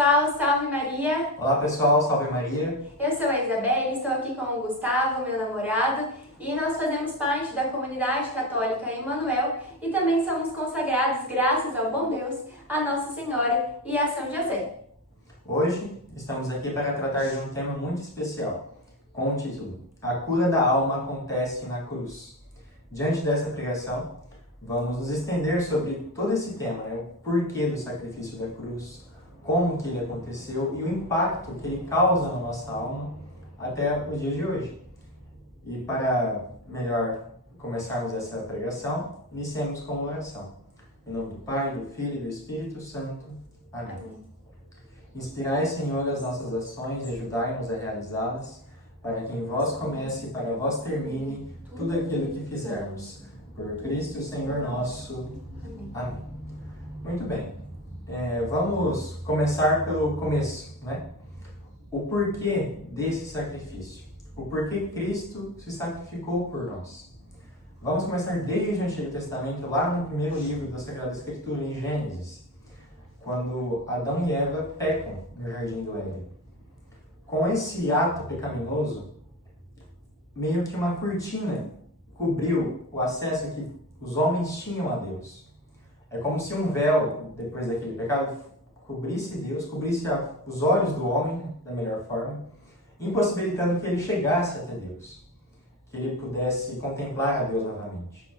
pessoal, salve Maria! Olá pessoal, salve Maria! Eu sou a Isabelle, estou aqui com o Gustavo, meu namorado, e nós fazemos parte da comunidade católica Emmanuel e também somos consagrados, graças ao bom Deus, a Nossa Senhora e a São José. Hoje estamos aqui para tratar de um tema muito especial, com o título A Cura da Alma Acontece na Cruz. Diante dessa pregação, vamos nos estender sobre todo esse tema, o porquê do sacrifício da cruz, como que ele aconteceu e o impacto que ele causa na nossa alma até o dia de hoje. E para melhor começarmos essa pregação, iniciemos com uma oração. Em nome do Pai, do Filho e do Espírito Santo. Amém. Inspirai, Senhor, as nossas ações e ajudai-nos a realizá-las, para que em vós comece e para vós termine tudo aquilo que fizermos. Por Cristo, Senhor nosso. Amém. Muito bem. Vamos começar pelo começo, O porquê desse sacrifício. O porquê Cristo se sacrificou por nós. Vamos começar desde o Antigo Testamento, lá no primeiro livro da Sagrada Escritura, em Gênesis, quando Adão e Eva pecam no Jardim do Éden. Com esse ato pecaminoso, meio que uma cortina cobriu o acesso que os homens tinham a Deus. É como se um véu, depois daquele pecado, cobrisse Deus, cobrisse os olhos do homem, da melhor forma, impossibilitando que ele chegasse até Deus, que ele pudesse contemplar a Deus novamente.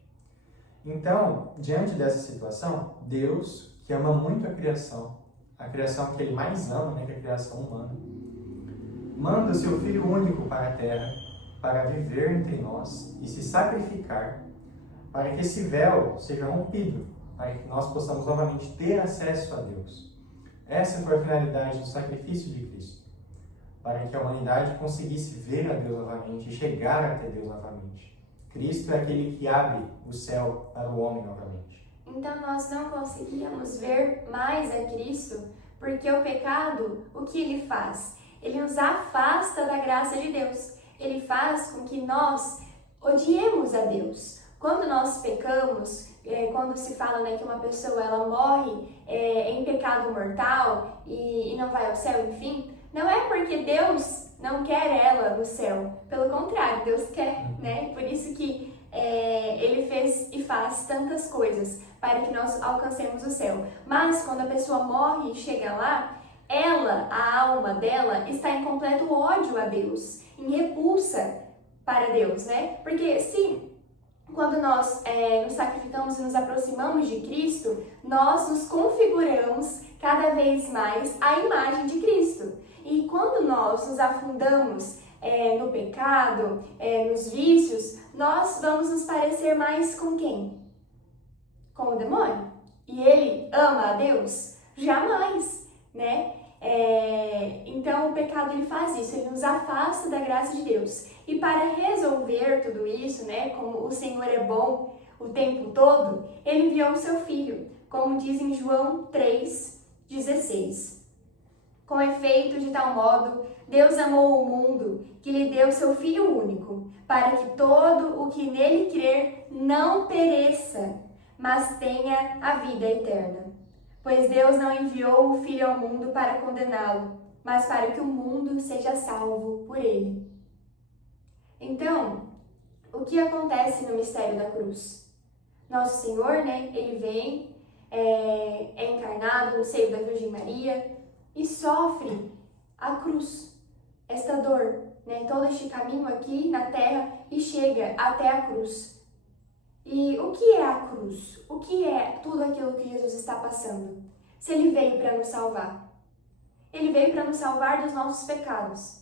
Então, diante dessa situação, Deus, que ama muito a criação que ele mais ama, que é a criação humana, manda o seu Filho único para a terra, para viver entre nós e se sacrificar, para que esse véu seja rompido, para que nós possamos novamente ter acesso a Deus. Essa foi a finalidade do sacrifício de Cristo, para que a humanidade conseguisse ver a Deus novamente e chegar até Deus novamente. Cristo é aquele que abre o céu para o homem novamente. Então nós não conseguíamos ver mais a Cristo, porque o pecado, o que ele faz? Ele nos afasta da graça de Deus. Ele faz com que nós odiemos a Deus. Quando nós pecamos, quando se fala que uma pessoa ela morre em pecado mortal e não vai ao céu, enfim, não é porque Deus não quer ela no céu. Pelo contrário, Deus quer, Por isso que Ele fez e faz tantas coisas para que nós alcancemos o céu. Mas quando a pessoa morre e chega lá, a alma dela, está em completo ódio a Deus, em repulsa para Deus, Porque sim, quando nós nos sacrificamos e nos aproximamos de Cristo, nós nos configuramos cada vez mais à imagem de Cristo. E quando nós nos afundamos no pecado, nos vícios, nós vamos nos parecer mais com quem? Com o demônio. E ele ama a Deus? Jamais, Então o pecado ele faz isso, ele nos afasta da graça de Deus. E para resolver tudo isso, como o Senhor é bom o tempo todo, ele enviou o seu Filho, como diz em João 3,16. Com efeito, de tal modo, Deus amou o mundo que lhe deu seu Filho único, para que todo o que nele crer não pereça, mas tenha a vida eterna. Pois Deus não enviou o Filho ao mundo para condená-lo, mas para que o mundo seja salvo por ele. Então, o que acontece no mistério da cruz? Nosso Senhor, ele vem, é encarnado no seio da Virgem Maria e sofre a cruz, esta dor, todo este caminho aqui na terra e chega até a cruz. E o que é a cruz? O que é tudo aquilo que Jesus está passando? Se ele veio para nos salvar. Ele veio para nos salvar dos nossos pecados.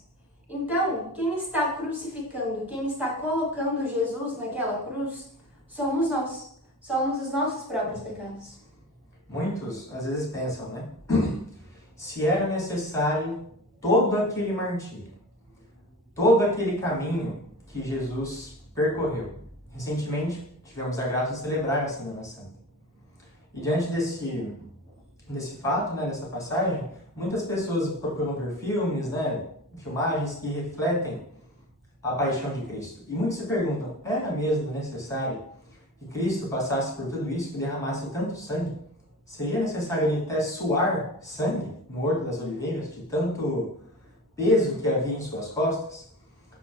Então, quem está crucificando, quem está colocando Jesus naquela cruz, somos nós. Somos os nossos próprios pecados. Muitos, às vezes, pensam, Se era necessário todo aquele martírio, todo aquele caminho que Jesus percorreu. Recentemente, tivemos a graça de celebrar a Semana Santa. E diante desse fato, dessa passagem, muitas pessoas procuram ver filmes, filmagens que refletem a paixão de Cristo. E muitos se perguntam, era mesmo necessário que Cristo passasse por tudo isso, que derramasse tanto sangue? Seria necessário ele até suar sangue no Horto das Oliveiras, de tanto peso que havia em suas costas?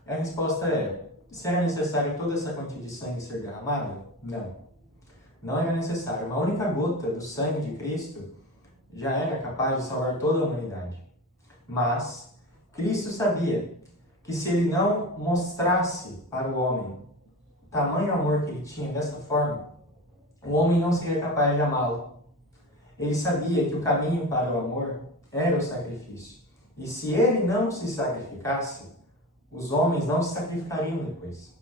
A resposta é: se era necessário toda essa quantia de sangue ser derramada? Não. Não era necessário. Uma única gota do sangue de Cristo já era capaz de salvar toda a humanidade. Mas Cristo sabia que se ele não mostrasse para o homem tamanho amor que ele tinha dessa forma, o homem não seria capaz de amá-lo. Ele sabia que o caminho para o amor era o sacrifício. E se ele não se sacrificasse, os homens não se sacrificariam depois.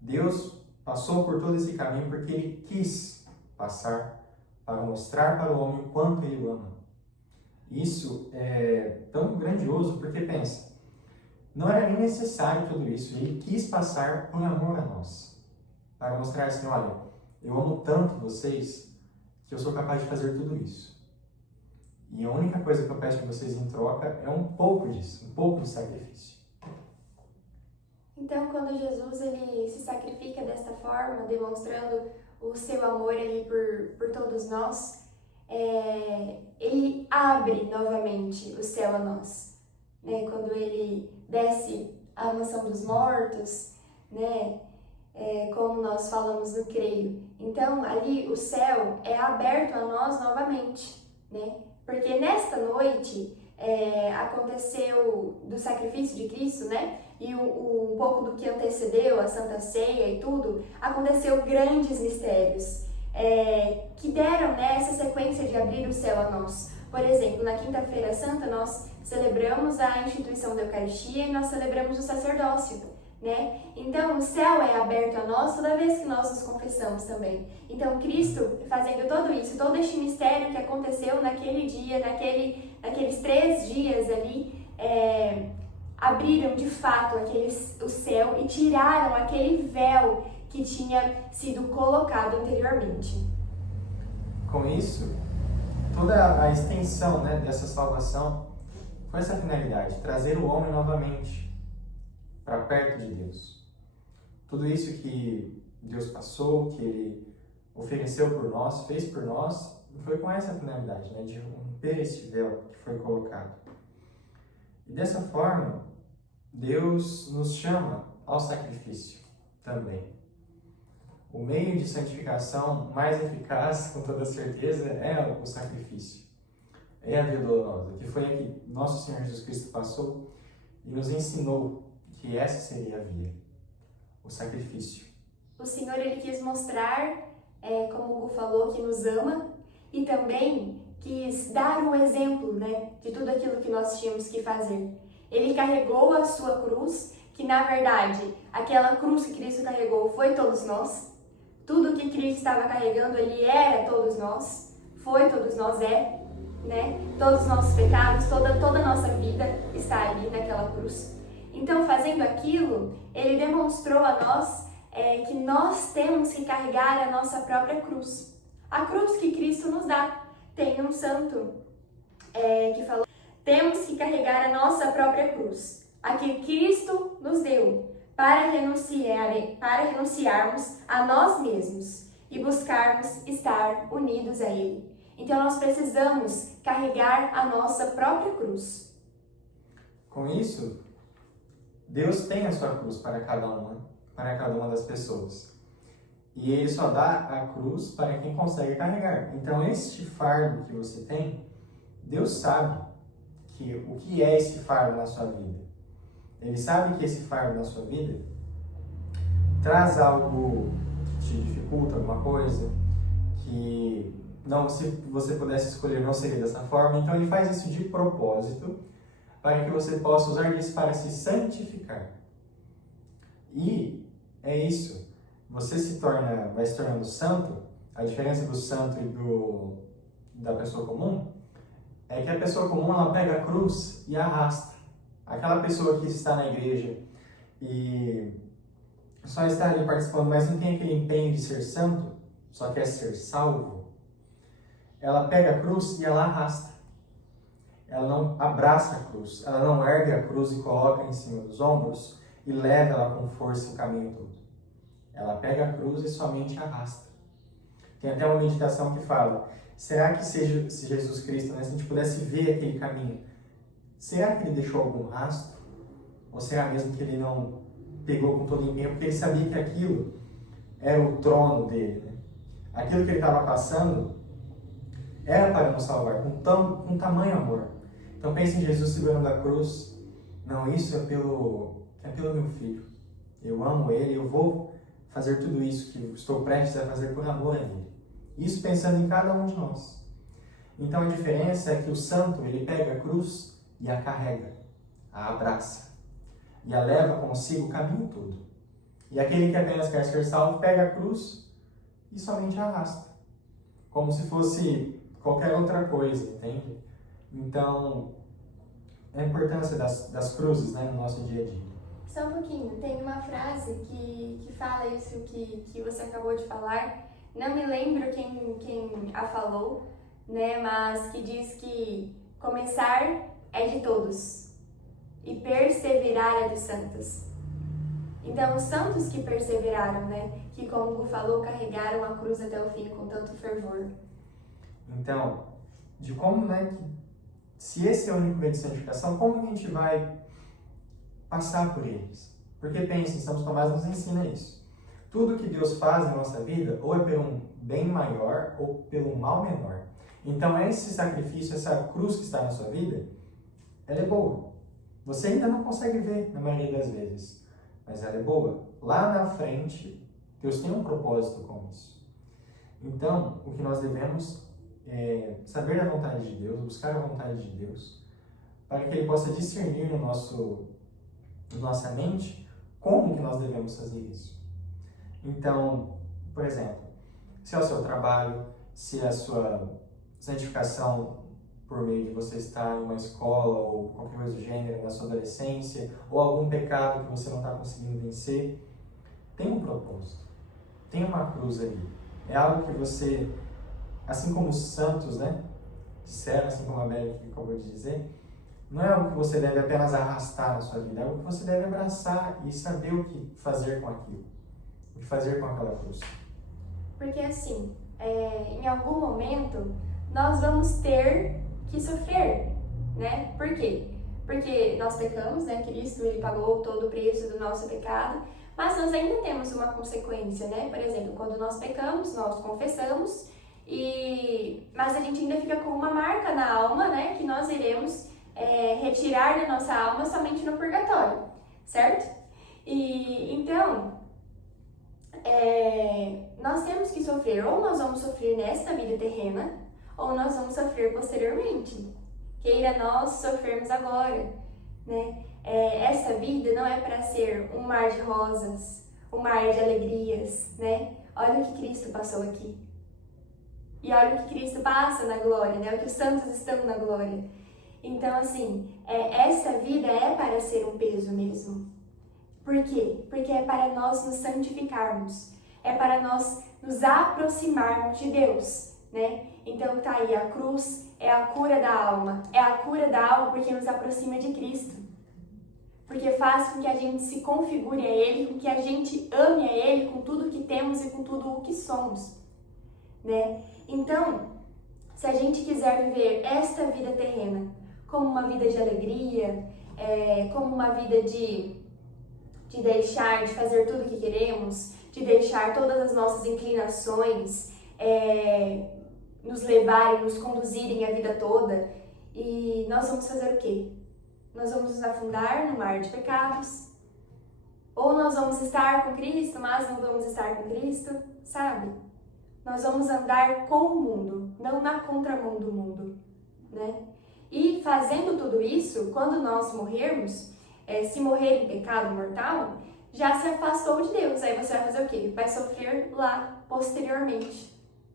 Deus passou por todo esse caminho porque ele quis passar para mostrar para o homem o quanto ele o ama. Isso é tão grandioso porque, pensa, não era nem necessário tudo isso. Ele quis passar por amor a nós, para mostrar assim: olha, eu amo tanto vocês que eu sou capaz de fazer tudo isso. E a única coisa que eu peço de vocês em troca é um pouco disso, um pouco de sacrifício. Então, quando Jesus ele se sacrifica desta forma, demonstrando o seu amor ali por todos nós, ele abre novamente o céu a nós, né? Quando ele desce à mansão dos mortos, né? Como nós falamos no creio. Então, ali o céu é aberto a nós novamente, né? Porque nesta noite aconteceu do sacrifício de Cristo, né? E um pouco do que antecedeu a Santa Ceia e tudo, aconteceu grandes mistérios que deram, né, essa sequência de abrir o céu a nós. Por exemplo, na Quinta-feira Santa nós celebramos a instituição da Eucaristia e nós celebramos o sacerdócio, né? Então o céu é aberto a nós toda vez que nós nos confessamos também. Então Cristo fazendo todo isso, todo este mistério que aconteceu naquele dia, naqueles 3 dias ali, abriram de fato o céu e tiraram aquele véu que tinha sido colocado anteriormente. Com isso, toda a extensão, né, dessa salvação foi essa finalidade: trazer o homem novamente para perto de Deus. Tudo isso que Deus passou, que Ele ofereceu por nós, fez por nós, foi com essa finalidade, né, de romper esse véu que foi colocado. E dessa forma, Deus nos chama ao sacrifício também. O meio de santificação mais eficaz, com toda certeza, é o sacrifício. É a via dolorosa, que foi a que nosso Senhor Jesus Cristo passou e nos ensinou que essa seria a via, o sacrifício. O Senhor ele quis mostrar, como o Hugo falou, que nos ama e também quis dar um exemplo, né, de tudo aquilo que nós tínhamos que fazer. Ele carregou a sua cruz, que na verdade, aquela cruz que Cristo carregou foi todos nós. Tudo que Cristo estava carregando, ele era todos nós, foi todos nós, né? Todos os nossos pecados, toda a nossa vida está ali naquela cruz. Então, fazendo aquilo, ele demonstrou a nós que nós temos que carregar a nossa própria cruz. A cruz que Cristo nos dá. Tem um santo que falou: temos que carregar a nossa própria cruz, a que Cristo nos deu, para renunciarmos a nós mesmos e buscarmos estar unidos a Ele. Então nós precisamos carregar a nossa própria cruz. Com isso, Deus tem a sua cruz para cada uma das pessoas. E Ele só dá a cruz para quem consegue carregar. Então este fardo que você tem, Deus sabe o que é esse fardo na sua vida. Ele sabe que esse fardo na sua vida traz algo que te dificulta alguma coisa, que não, se você pudesse escolher, não seria dessa forma. Então ele faz isso de propósito, para que você possa usar isso para se santificar. E é isso. Você vai se tornando santo. A diferença do santo e da pessoa comum é que a pessoa comum, ela pega a cruz e arrasta. Aquela pessoa que está na igreja e só está ali participando, mas não tem aquele empenho de ser santo, só quer ser salvo, ela pega a cruz e ela arrasta. Ela não abraça a cruz, ela não ergue a cruz e coloca em cima dos ombros e leva ela com força o caminho todo. Ela pega a cruz e somente arrasta. Tem até uma meditação que fala: Será que se Jesus Cristo, né, se a gente pudesse ver aquele caminho, será que ele deixou algum rastro? Ou será mesmo que ele não pegou com todo empenho? Porque ele sabia que aquilo era o trono dele, né? Aquilo que ele estava passando era para nos salvar, com tamanho amor. Então pense em Jesus segurando a cruz. Não, isso é pelo meu filho. Eu amo ele, eu vou fazer tudo isso que estou prestes a fazer por amor a ele. Isso pensando em cada um de nós. Então a diferença é que o santo, ele pega a cruz e a carrega, a abraça e a leva consigo o caminho todo. E aquele que apenas quer ser salvo pega a cruz e somente a arrasta, como se fosse qualquer outra coisa, entende? Então, a importância das cruzes, né, no nosso dia a dia. Só um pouquinho, tem uma frase que fala isso que você acabou de falar. Não me lembro quem a falou, né? Mas que diz que começar é de todos e perseverar é dos santos. Então, os santos que perseveraram, né? Que, como o Hugo falou, carregaram a cruz até o fim com tanto fervor. Então, de como, né, se esse é o único meio de santificação, como a gente vai passar por eles? Porque pense, São Tomás nos ensina isso. Tudo que Deus faz na nossa vida, ou é pelo um bem maior, ou pelo mal menor. Então, esse sacrifício, essa cruz que está na sua vida, ela é boa. Você ainda não consegue ver, na maioria das vezes, mas ela é boa. Lá na frente, Deus tem um propósito com isso. Então, o que nós devemos é saber a vontade de Deus, buscar a vontade de Deus, para que Ele possa discernir na nossa mente como que nós devemos fazer isso. Então, por exemplo, se é o seu trabalho, se é a sua santificação por meio de você estar em uma escola ou qualquer coisa do gênero, na sua adolescência, ou algum pecado que você não está conseguindo vencer, tem um propósito, tem uma cruz ali. É algo que você, assim como os santos, né, disseram, assim como a Bela que acabou de dizer, não é algo que você deve apenas arrastar na sua vida, é algo que você deve abraçar e saber o que fazer com aquilo, o que fazer com aquela cruz. Porque assim, em algum momento, nós vamos ter que sofrer, né? Por quê? Porque nós pecamos, né? Cristo, ele pagou todo o preço do nosso pecado, mas nós ainda temos uma consequência, né? Por exemplo, quando nós pecamos, nós confessamos, mas a gente ainda fica com uma marca na alma, né? Que nós iremos retirar da nossa alma somente no purgatório, certo? E então, nós temos que sofrer, ou nós vamos sofrer nesta vida terrena, ou nós vamos sofrer posteriormente. Queira nós sofrermos agora, né? Essa vida não é para ser um mar de rosas, um mar de alegrias, né? Olha o que Cristo passou aqui. E olha o que Cristo passa na glória, né? O que os santos estão na glória. Então, assim, essa vida é para ser um peso mesmo. Por quê? Porque é para nós nos santificarmos. É para nós nos aproximarmos de Deus, né? Então tá aí, a cruz é a cura da alma. É a cura da alma porque nos aproxima de Cristo. Porque faz com que a gente se configure a Ele, com que a gente ame a Ele com tudo o que temos e com tudo o que somos, né? Então, se a gente quiser viver esta vida terrena como uma vida de alegria, como uma vida de deixar de fazer tudo o que queremos, de deixar todas as nossas inclinações nos levarem, nos conduzirem a vida toda, e nós vamos fazer o quê? Nós vamos nos afundar no mar de pecados, ou nós vamos estar com Cristo, mas não vamos estar com Cristo, sabe? Nós vamos andar com o mundo, não na contramão do mundo, né? E fazendo tudo isso, quando nós morrermos, se morrer em pecado mortal, já se afastou de Deus. Aí você vai fazer o quê? Vai sofrer lá, posteriormente,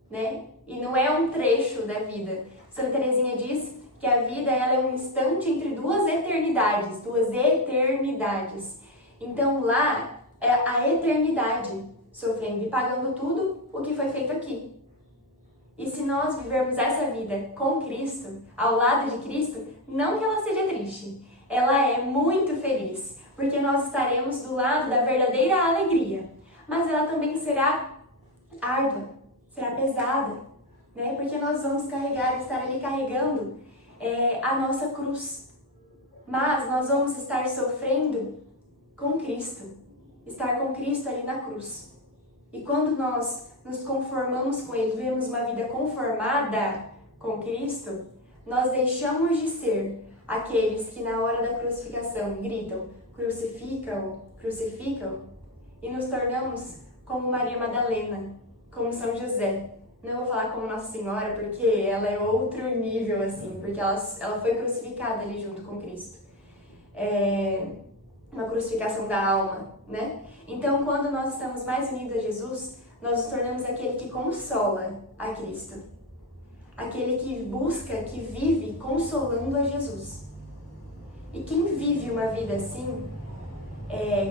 né? E não é um trecho da vida. Santa Teresinha diz que a vida ela é um instante entre duas eternidades. Então lá é a eternidade, sofrendo e pagando tudo o que foi feito aqui. E se nós vivermos essa vida com Cristo, ao lado de Cristo, não que ela seja triste, ela é muito feliz, porque nós estaremos do lado da verdadeira alegria. Mas ela também será árdua, será pesada, né? Porque nós vamos estar ali carregando a nossa cruz. Mas nós vamos estar sofrendo com Cristo, estar com Cristo ali na cruz. E quando nós nos conformamos com Ele, vivemos uma vida conformada com Cristo, nós deixamos de ser aqueles que na hora da crucificação gritam, crucificam, crucificam, e nos tornamos como Maria Madalena, como São José. Não vou falar como Nossa Senhora, porque ela é outro nível, assim, porque ela foi crucificada ali junto com Cristo. Uma crucificação da alma, né? Então, quando nós estamos mais unidos a Jesus, nós nos tornamos aquele que consola a Cristo. Aquele que busca, que vive consolando a Jesus. E quem vive uma vida assim,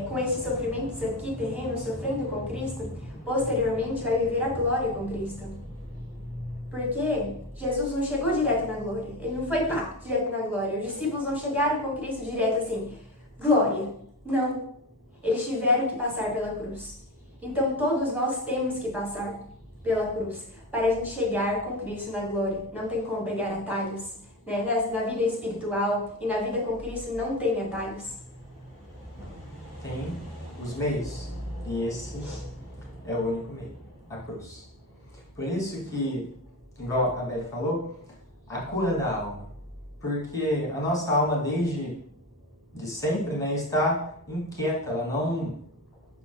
com esses sofrimentos aqui terrenos, sofrendo com Cristo, posteriormente vai viver a glória com Cristo. Porque Jesus não chegou direto na glória. Ele não foi direto na glória. Os discípulos não chegaram com Cristo direto assim, glória. Não. Eles tiveram que passar pela cruz. Então todos nós temos que passar pela cruz para a gente chegar com Cristo na glória. Não tem como pegar atalhos, né? Na vida espiritual e na vida com Cristo não tem atalhos. Tem os meios. E esse é o único meio, a cruz. Por isso que, igual a Beth falou, a cura da alma. Porque a nossa alma, desde de sempre, né, está inquieta, ela não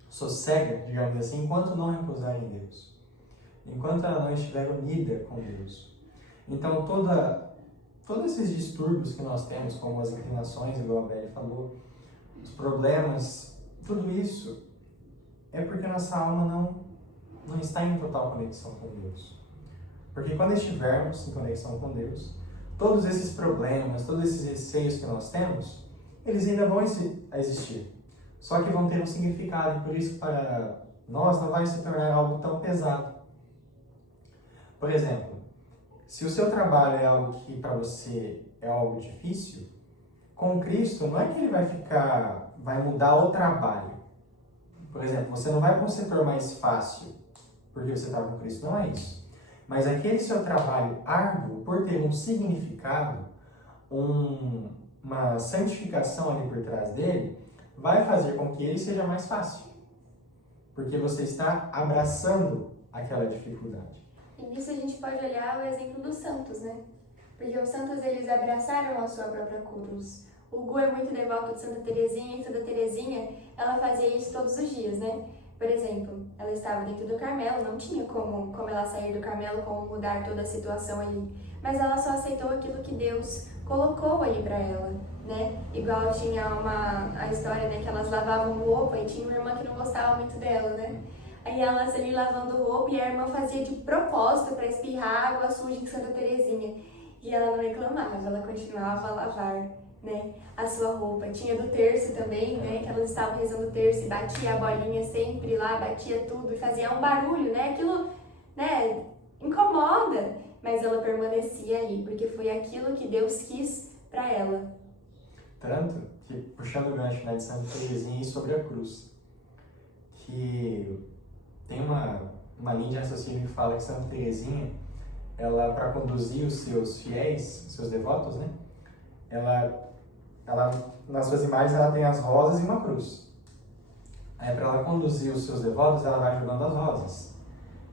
sossega, digamos assim, enquanto não repousar em Deus. Enquanto ela não estiver unida com Deus. Então, todos esses distúrbios que nós temos, como as inclinações, igual a Beth falou, os problemas, tudo isso é porque a nossa alma não está em total conexão com Deus. Porque quando estivermos em conexão com Deus, todos esses problemas, todos esses receios que nós temos, eles ainda vão existir. Só que vão ter um significado e por isso para nós não vai se tornar algo tão pesado. Por exemplo, se o seu trabalho é algo que para você é algo difícil, com Cristo não é que ele vai mudar o trabalho. Por exemplo, você não vai para um setor mais fácil porque você está com Cristo, não é isso. Mas aquele seu trabalho árduo, por ter um significado, uma santificação ali por trás dele, vai fazer com que ele seja mais fácil. Porque você está abraçando aquela dificuldade. E nisso a gente pode olhar o exemplo dos santos, né? Porque os santos, eles abraçaram a sua própria cruz. O Gu é muito devoto de Santa Teresinha, e Santa Teresinha, ela fazia isso todos os dias, né? Por exemplo, ela estava dentro do Carmelo, não tinha como ela sair do Carmelo, como mudar toda a situação ali. Mas ela só aceitou aquilo que Deus colocou ali para ela, né? Igual tinha a história, né, que elas lavavam roupa e tinha uma irmã que não gostava muito dela, né? Aí elas ali lavando roupa e a irmã fazia de propósito para espirrar água suja em Santa Teresinha. E ela não reclamava, ela continuava a lavar, né, a sua roupa. Tinha do terço também, né, que elas estavam rezando o terço e batia a bolinha sempre lá, batia tudo e fazia um barulho, né, aquilo, né, incomoda, mas ela permanecia ali, porque foi aquilo que Deus quis para ela. Tanto que, puxando o gancho, né, de Santa Teresinha e sobre a cruz, que tem uma linha de raciocínio que fala que Santa Teresinha, ela, para conduzir os seus fiéis, seus devotos, né, ela nas suas imagens, ela tem as rosas e uma cruz. Aí, para ela conduzir os seus devotos, ela vai jogando as rosas.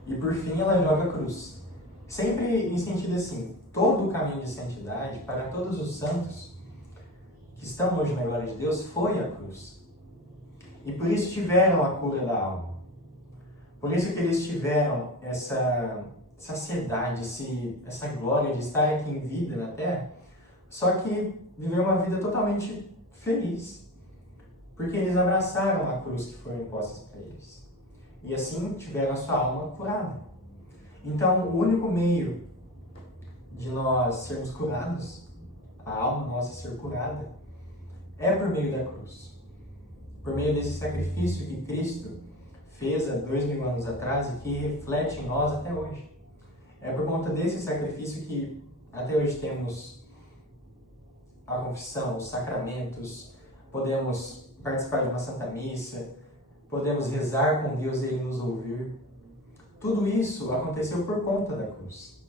E, por fim, ela joga a cruz. Sempre em sentido assim, todo o caminho de santidade, para todos os santos que estão hoje na glória de Deus, foi a cruz. E por isso tiveram a cura da alma. Por isso que eles tiveram essa saciedade, essa glória de estar aqui em vida na Terra, só que viver uma vida totalmente feliz, porque eles abraçaram a cruz que foi imposta para eles. E assim tiveram a sua alma curada. Então, o único meio de nós sermos curados, a alma nossa ser curada, é por meio da cruz. Por meio desse sacrifício que Cristo fez há 2000 anos atrás e que reflete em nós até hoje. É por conta desse sacrifício que até hoje temos a confissão, os sacramentos, podemos participar de uma Santa Missa, podemos rezar com Deus e Ele nos ouvir. Tudo isso aconteceu por conta da cruz.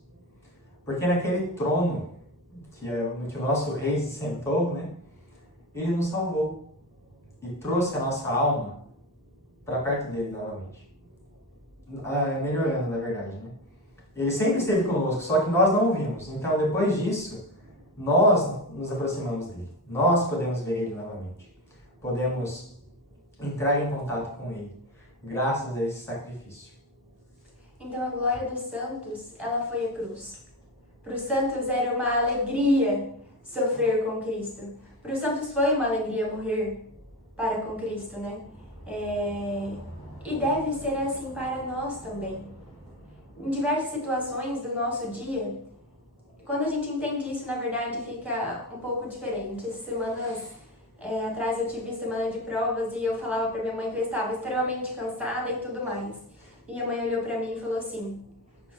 Porque naquele trono que o nosso rei se sentou, né, ele nos salvou e trouxe a nossa alma para perto dele novamente. Melhorando, na verdade, né? Ele sempre esteve conosco, só que nós não o vimos. Então, depois disso, nós nos aproximamos dele. Nós podemos ver ele novamente. Podemos entrar em contato com ele, graças a esse sacrifício. Então, a glória dos santos, ela foi a cruz. Para os santos era uma alegria sofrer com Cristo. Para os santos foi uma alegria morrer para com Cristo, né? E deve ser assim para nós também. Em diversas situações do nosso dia, quando a gente entende isso, na verdade, fica um pouco diferente. Essas semanas atrás eu tive semana de provas e eu falava para minha mãe que eu estava extremamente cansada e tudo mais. E minha mãe olhou para mim e falou assim: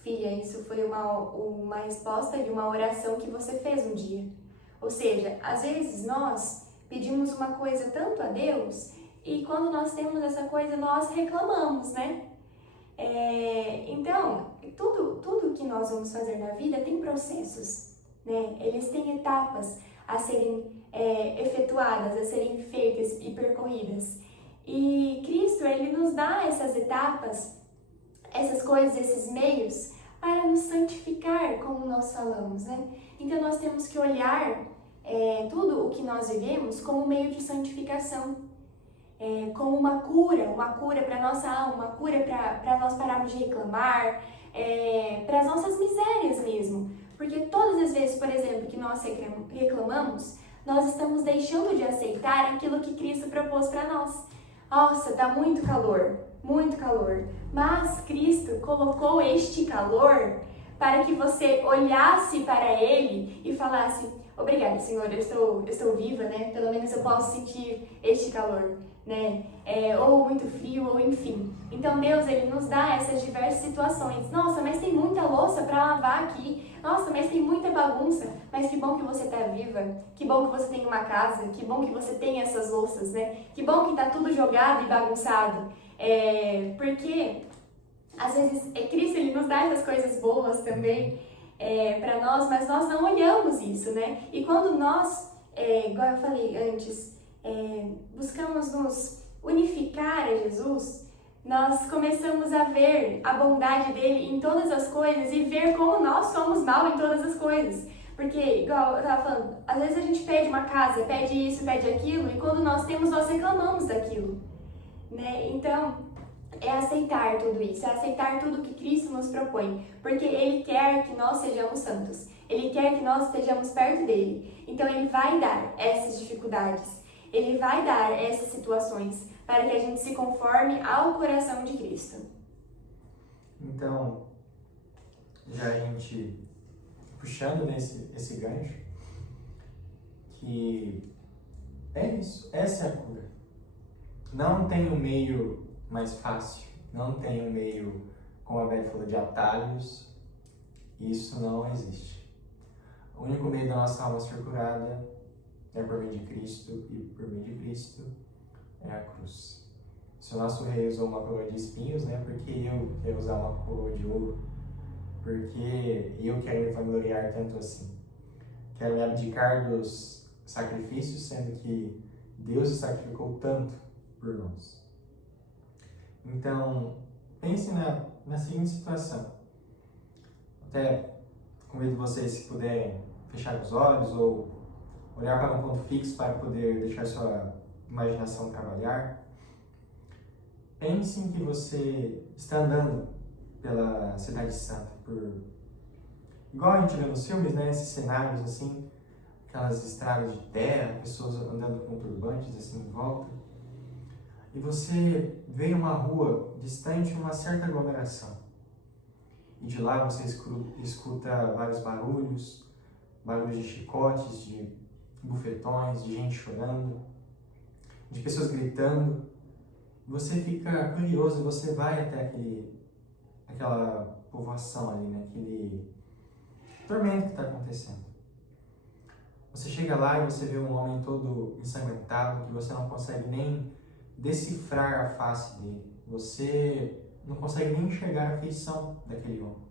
filha, isso foi uma resposta de uma oração que você fez um dia. Ou seja, às vezes nós pedimos uma coisa tanto a Deus e quando nós temos essa coisa nós reclamamos, né? Então, tudo que nós vamos fazer na vida tem processos, né? Eles têm etapas a serem efetuadas, a serem feitas e percorridas. E Cristo, Ele nos dá essas etapas, essas coisas, esses meios para nos santificar, como nós falamos, né? Então, nós temos que olhar tudo o que nós vivemos como meio de santificação. Como uma cura para a nossa alma, uma cura para nós pararmos de reclamar, para as nossas misérias mesmo. Porque todas as vezes, por exemplo, que nós reclamamos, nós estamos deixando de aceitar aquilo que Cristo propôs para nós. Nossa, tá muito calor, mas Cristo colocou este calor para que você olhasse para Ele e falasse: obrigada, Senhor, eu estou viva, né? Pelo menos eu posso sentir este calor, né? Ou muito frio, ou enfim. Então Deus, Ele nos dá essas diversas situações. Nossa, mas tem muita louça para lavar aqui. Nossa, mas tem muita bagunça. Mas que bom que você está viva. Que bom que você tem uma casa. Que bom que você tem essas louças, né? Que bom que está tudo jogado e bagunçado. Porque às vezes Cristo, Ele nos dá essas coisas boas também para nós, mas nós não olhamos isso, né? E quando nós, igual eu falei antes, buscamos nos unificar a Jesus, nós começamos a ver a bondade dele em todas as coisas e ver como nós somos mal em todas as coisas. Porque, igual eu tava falando, às vezes a gente pede uma casa, pede isso, pede aquilo, e quando nós temos, nós reclamamos daquilo, né? Então, é aceitar tudo isso, é aceitar tudo que Cristo nos propõe, porque Ele quer que nós sejamos santos, Ele quer que nós estejamos perto dEle. Então, Ele vai dar essas dificuldades, Ele vai dar essas situações para que a gente se conforme ao coração de Cristo. Então, já a gente puxando esse gancho, que é isso, essa é a cura. Não tem um meio mais fácil, não tem um meio, como a Beth falou, de atalhos. Isso não existe. O único meio da nossa alma ser curada é por meio de Cristo, e por meio de Cristo é a cruz. Se o nosso rei usou uma coroa de espinhos, né, porque eu quero usar uma coroa de ouro? Porque eu quero me vangloriar tanto assim? Quero me abdicar dos sacrifícios, sendo que Deus se sacrificou tanto por nós. Então, pense na seguinte situação. Até convido vocês, se puderem, fechar os olhos ou olhar para um ponto fixo para poder deixar sua imaginação trabalhar. Pense em que você está andando pela Cidade Santa, igual a gente vê nos filmes, né? Esses cenários assim, aquelas estradas de terra, pessoas andando com turbantes assim em volta. E você vê uma rua distante uma certa aglomeração. E de lá você escuta vários barulhos de chicotes, de bufetões, de gente chorando, de pessoas gritando. Você fica curioso, você vai até aquela povoação ali, né? Aquele tormento que está acontecendo. Você chega lá e você vê um homem todo ensanguentado, que você não consegue nem decifrar a face dele. Você não consegue nem enxergar a feição daquele homem.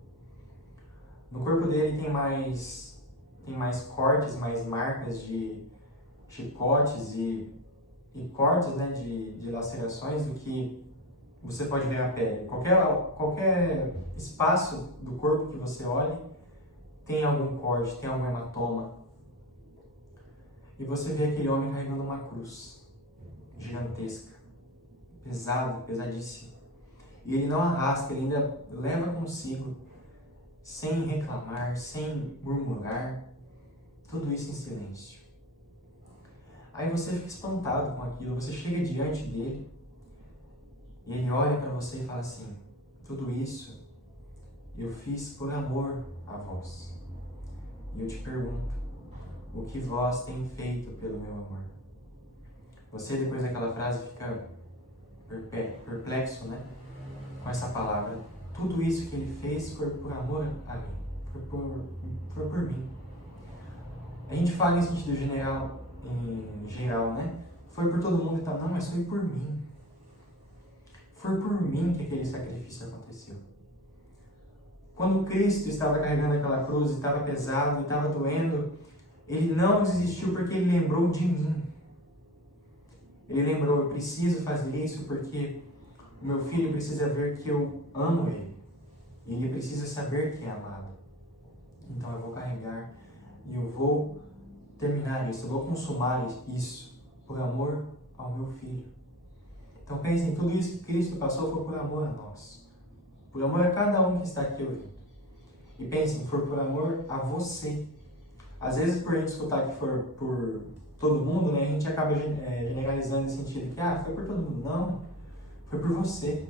No corpo dele tem mais cortes, mais marcas de chicotes e cortes, né, de lacerações do que você pode ver a pele. Qualquer espaço do corpo que você olhe tem algum corte, tem algum hematoma. E você vê aquele homem carregando uma cruz gigantesca, pesado, pesadíssimo. E ele não arrasta, ele ainda leva consigo, sem reclamar, sem murmurar, tudo isso em silêncio. Aí você fica espantado com aquilo, você chega diante dele e ele olha para você e fala assim: tudo isso eu fiz por amor a vós. E eu te pergunto, o que vós tem feito pelo meu amor? Você, depois daquela frase, fica perplexo, né? Com essa palavra. Tudo isso que ele fez foi por amor a mim, foi por mim. A gente fala em sentido geral, né? Foi por todo mundo e tal. Não, mas foi por mim. Foi por mim que aquele sacrifício aconteceu. Quando Cristo estava carregando aquela cruz e estava pesado e estava doendo, ele não desistiu porque ele lembrou de mim. Ele lembrou: eu preciso fazer isso porque o meu filho precisa ver que eu amo ele. E ele precisa saber que é amado. Então eu vou carregar e eu vou terminar isso, eu vou consumar isso por amor ao meu filho. Então pensem, tudo isso que Cristo passou foi por amor a nós. Por amor a cada um que está aqui ouvindo. E pensem, foi por amor a você. Às vezes, por a gente escutar que for por todo mundo, né, a gente acaba generalizando no sentido que, foi por todo mundo. Não, foi por você.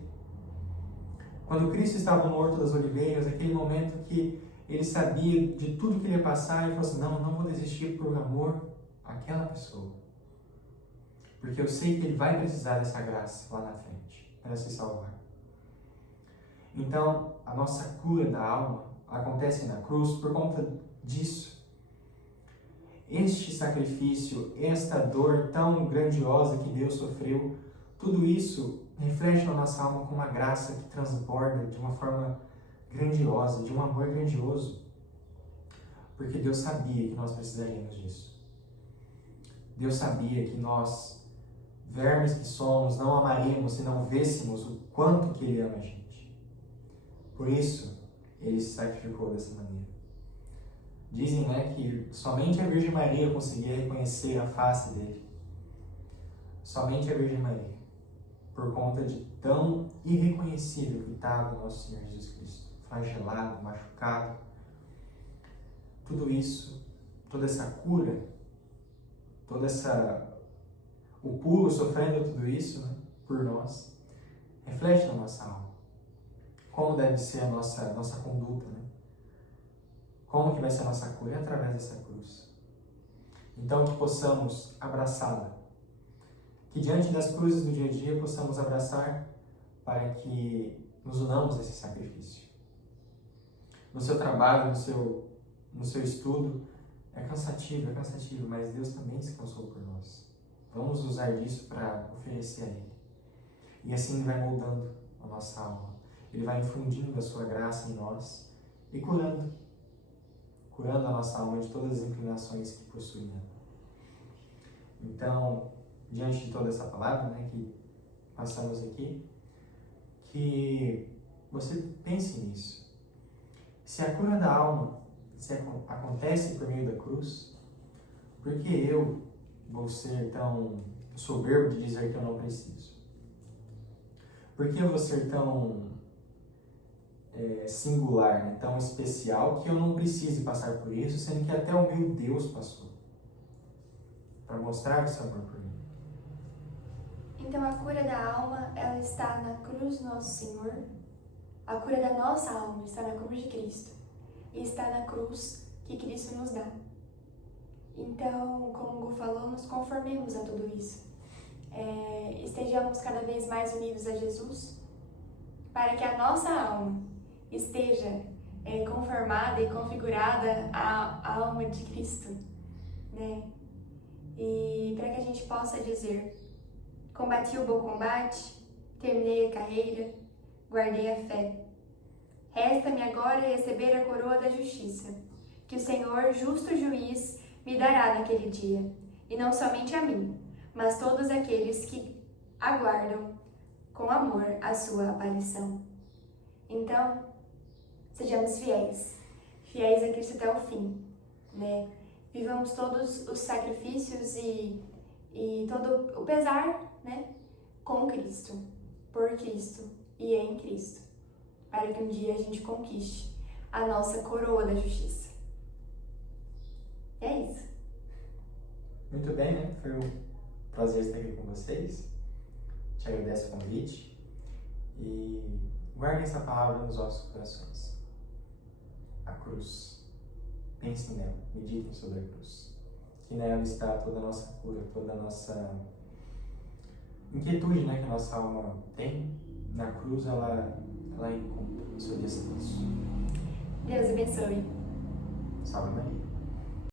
Quando Cristo estava no Horto das Oliveiras, aquele momento que ele sabia de tudo que ele ia passar, ele falou assim: não vou desistir por amor àquela pessoa. Porque eu sei que ele vai precisar dessa graça lá na frente, para se salvar. Então, a nossa cura da alma acontece na cruz por conta disso. Este sacrifício, esta dor tão grandiosa que Deus sofreu, tudo isso reflete na nossa alma com uma graça que transborda de uma forma grandiosa, de um amor grandioso. Porque Deus sabia que nós precisaríamos disso. Deus sabia que nós, vermes que somos, não amaríamos se não vêssemos o quanto que Ele ama a gente. Por isso, Ele se sacrificou dessa maneira. Dizem, né, que somente a Virgem Maria conseguia reconhecer a face dele. Somente a Virgem Maria. Por conta de tão irreconhecível que estava o nosso Senhor Jesus Cristo. Flagelado, machucado. Tudo isso, toda essa cura, o pulo sofrendo tudo isso, né, por nós, reflete na nossa alma. Como deve ser a nossa conduta, né? Como que vai ser a nossa cura? É através dessa cruz. Então, que possamos abraçá-la. Que diante das cruzes do dia a dia possamos abraçar para que nos unamos a esse sacrifício. No seu trabalho, no seu estudo, é cansativo, mas Deus também se cansou por nós. Vamos usar disso para oferecer a Ele. E assim Ele vai moldando a nossa alma. Ele vai infundindo a sua graça em nós e curando a nossa alma de todas as inclinações que possui nela. Então, diante de toda essa palavra, né, que passamos aqui, que você pense nisso. Se a cura da alma acontece por meio da cruz, por que eu vou ser tão soberbo de dizer que eu não preciso? Por que eu vou ser tão singular, né, tão especial, que eu não precise passar por isso, sendo que até o meu Deus passou para mostrar esse amor por mim? Então a cura da alma, ela está na cruz do nosso Senhor. A cura da nossa alma está na cruz de Cristo. E está na cruz que Cristo nos dá. Então, como o Gu falou, nos conformemos a tudo isso. Estejamos cada vez mais unidos a Jesus, para que a nossa alma esteja conformada e configurada à alma de Cristo, né? E para que a gente possa dizer: combati o bom combate, terminei a carreira, guardei a fé. Resta-me agora receber a coroa da justiça, que o Senhor, justo juiz, me dará naquele dia, e não somente a mim, mas todos aqueles que aguardam com amor a sua aparição. Então, sejamos fiéis a Cristo até o fim, né? Vivamos todos os sacrifícios e todo o pesar, né? Com Cristo, por Cristo e em Cristo, para que um dia a gente conquiste a nossa coroa da justiça. E é isso. Muito bem, né? Foi um prazer estar aqui com vocês. Te agradeço o convite e guardem essa palavra nos vossos corações. A cruz. Pensem nela, meditem sobre a cruz. Que nela está toda a nossa cura, toda a nossa inquietude, né, que a nossa alma tem. Na cruz ela encontra o seu descanso. Deus abençoe. Salve Maria.